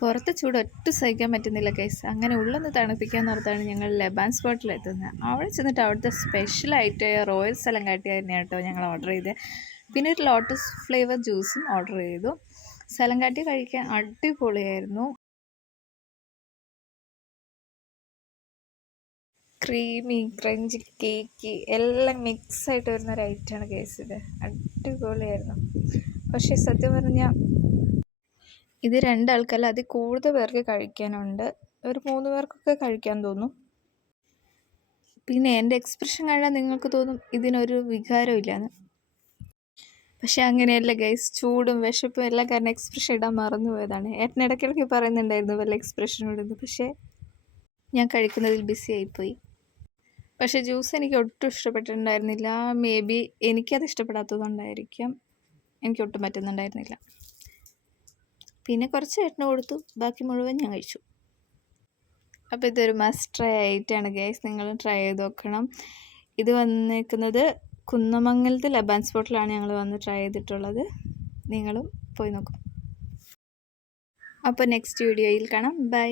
പുറത്തെ ചൂട് ഒട്ടും സഹിക്കാൻ പറ്റുന്നില്ല ഗൈസ്. അങ്ങനെ ഉള്ളൊന്ന് തണുപ്പിക്കാന്ന് ഓർത്താണ് ഞങ്ങൾ ലബാൻ സ്പോട്ടിൽ എത്തുന്നത്. അവിടെ ചെന്നിട്ട് അവിടുത്തെ സ്പെഷ്യലായിട്ട് റോയൽ സലങ്കാട്ടി തന്നെയാണ് കേട്ടോ ഞങ്ങൾ ഓർഡർ ചെയ്തത്. പിന്നെ ഒരു ലോട്ടസ് ഫ്ലേവർ ജ്യൂസും ഓർഡർ ചെയ്തു. സലങ്കാട്ടി കഴിക്കാൻ അടിപൊളിയായിരുന്നു. ക്രീമി ക്രഞ്ചി കേക്ക് എല്ലാം മിക്സായിട്ട് വരുന്ന ഒരു ഐറ്റമാണ് ഗൈസ് ഇത്. അടിപൊളിയായിരുന്നു. പക്ഷേ സത്യം പറഞ്ഞാൽ ഇത് രണ്ടാൾക്കല്ല, അതിൽ കൂടുതൽ പേർക്ക് കഴിക്കാനുണ്ട്. ഒരു 3 പേർക്കൊക്കെ കഴിക്കാൻ തോന്നും. പിന്നെ എൻ്റെ എക്സ്പ്രഷൻ കണ്ടാൽ നിങ്ങൾക്ക് തോന്നും ഇതിനൊരു വികാരമില്ലാന്ന്. പക്ഷെ അങ്ങനെയല്ല ഗൈസ്. ചൂടും വിശപ്പും എല്ലാം കാരണം എക്സ്പ്രഷൻ ഇടാൻ മറന്നു പോയതാണ്. ഏട്ടൻ ഇടയ്ക്കിടയ്ക്ക് പറയുന്നുണ്ടായിരുന്നു വല്ല എക്സ്പ്രഷനും ഇടുന്നു. പക്ഷേ ഞാൻ കഴിക്കുന്നതിൽ ബിസി ആയിപ്പോയി. പക്ഷേ ജ്യൂസ് എനിക്ക് ഒട്ടും ഇഷ്ടപ്പെട്ടിട്ടുണ്ടായിരുന്നില്ല. മേ ബി എനിക്കത് ഇഷ്ടപ്പെടാത്തതുകൊണ്ടായിരിക്കാം. എനിക്കൊട്ടും പറ്റുന്നുണ്ടായിരുന്നില്ല. പിന്നെ കുറച്ച് ഏട്ടന് കൊടുത്തു, ബാക്കി മുഴുവൻ ഞാൻ കഴിച്ചു. അപ്പോൾ ഇതൊരു മസ്റ്റ് ട്രൈ ആയിട്ടാണ് ഗൈസ്. നിങ്ങളും ട്രൈ ചെയ്ത് നോക്കണം. ഇത് വന്നേക്കുന്നത് കുന്നമംഗലത്ത് ലബാൻ സ്പോട്ടിലാണ് ഞങ്ങൾ വന്ന് ട്രൈ ചെയ്തിട്ടുള്ളത്. നിങ്ങളും പോയി നോക്കും. അപ്പോൾ നെക്സ്റ്റ് വീഡിയോയിൽ കാണാം. ബൈ.